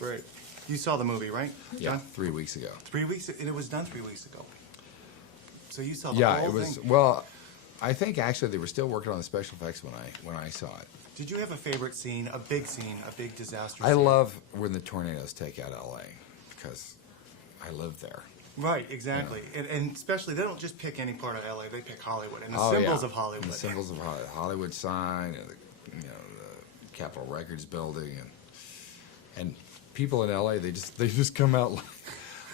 Right. You saw the movie, right? Yeah, John? 3 weeks ago. 3 weeks, and it was done 3 weeks ago. So you saw the Yeah, whole it was. thing. Well, I think actually they were still working on the special effects when I saw it. Did you have a favorite scene, a big disaster I scene? love when the tornadoes take out L.A. because I live there. Right, exactly. And especially, they don't just pick any part of LA, they pick Hollywood and the Oh, symbols yeah. of Hollywood. And the symbols of Hollywood sign, and the Capitol Records building, and people in LA they just come out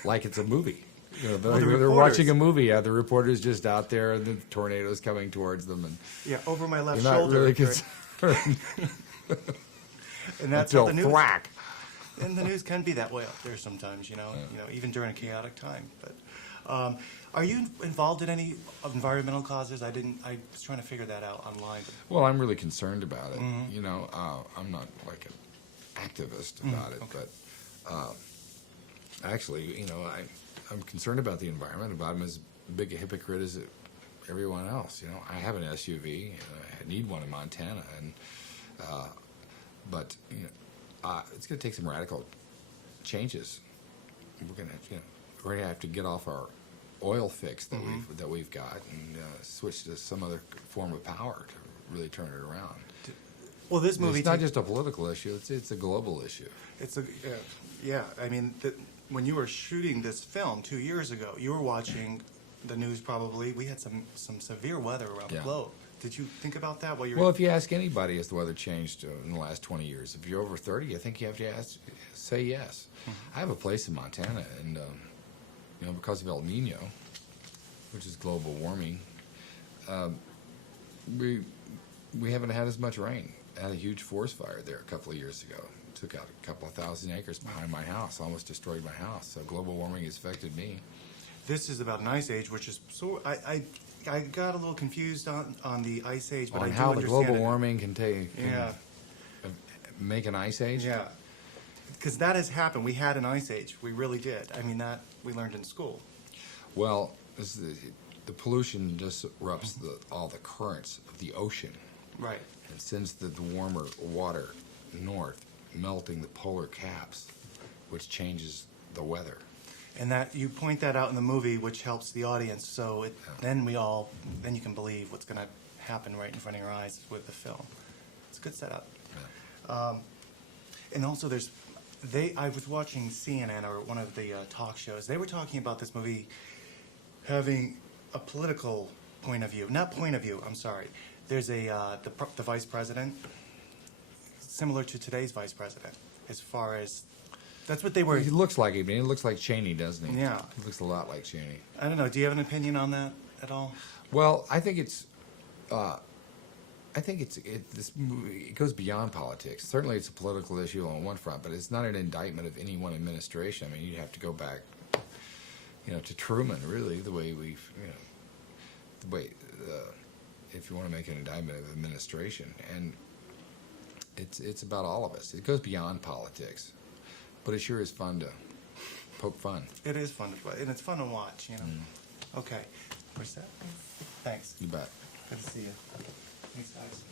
like it's a movie. You know, Well, the they're reporters- watching a movie. Yeah, the reporter's just out there, and the tornado's coming towards them, and Yeah, over my left they're not shoulder. really right? concerned And that's how until the news. thwack. And the news can be that way up there sometimes, you know, even during a chaotic time. But are you involved in any environmental causes? I was trying to figure that out online. Well, I'm really concerned about it. You know, I'm not like an activist about it, okay. but actually, you know, I'm concerned about the environment. About I'm as big a hypocrite as everyone else. You know, I have an SUV. I need one in Montana, and but you know, it's going to take some radical changes. We're going to have to get off our oil fix that we've got and switch to some other form of power to really turn it around. Well, this movie. It's not just a political issue; it's a global issue. It's a yeah. I mean, when you were shooting this film 2 years ago, you were watching the news. Probably we had some severe weather around the globe. Did you think about that while you were? Well, if you ask anybody, has the weather changed in the last 20 years? If you're over 30, I think you have to say yes. I have a place in Montana, and you know, because of El Nino, which is global warming, we haven't had as much rain. I had a huge forest fire there a couple of years ago. Took out a couple of thousand acres behind my house, almost destroyed my house. So global warming has affected me. This is about an ice age, which is so. I got a little confused on the ice age, but On I do how the understand global it. warming can Yeah. make an ice age? Yeah, because that has happened. We had an ice age. We really did. I mean, that we learned in school. Well, the pollution disrupts all the currents of the ocean. Right. It sends the warmer water north, melting the polar caps, which changes the weather. And that you point that out in the movie, which helps the audience. So then you can believe what's going to happen right in front of your eyes with the film. It's a good setup. Yeah. And also, I was watching CNN or one of the talk shows. They were talking about this movie having a political point of view. Not point of view. I'm sorry. There's the vice president, similar to today's vice president, as far as. That's what they were. He looks like him. He looks like Cheney, doesn't he? Yeah. He looks a lot like Cheney. I don't know. Do you have an opinion on that at all? Well, I think this movie, it goes beyond politics. Certainly, it's a political issue on one front, but it's not an indictment of any one administration. I mean, you have to go back, you know, to Truman, really, the way if you want to make an indictment of administration, and it's about all of us. It goes beyond politics. But it sure is fun to poke fun. It is fun to play, and it's fun to watch, you know. Okay. Where's that? Thanks. You bet. Good to see you. Thanks, guys.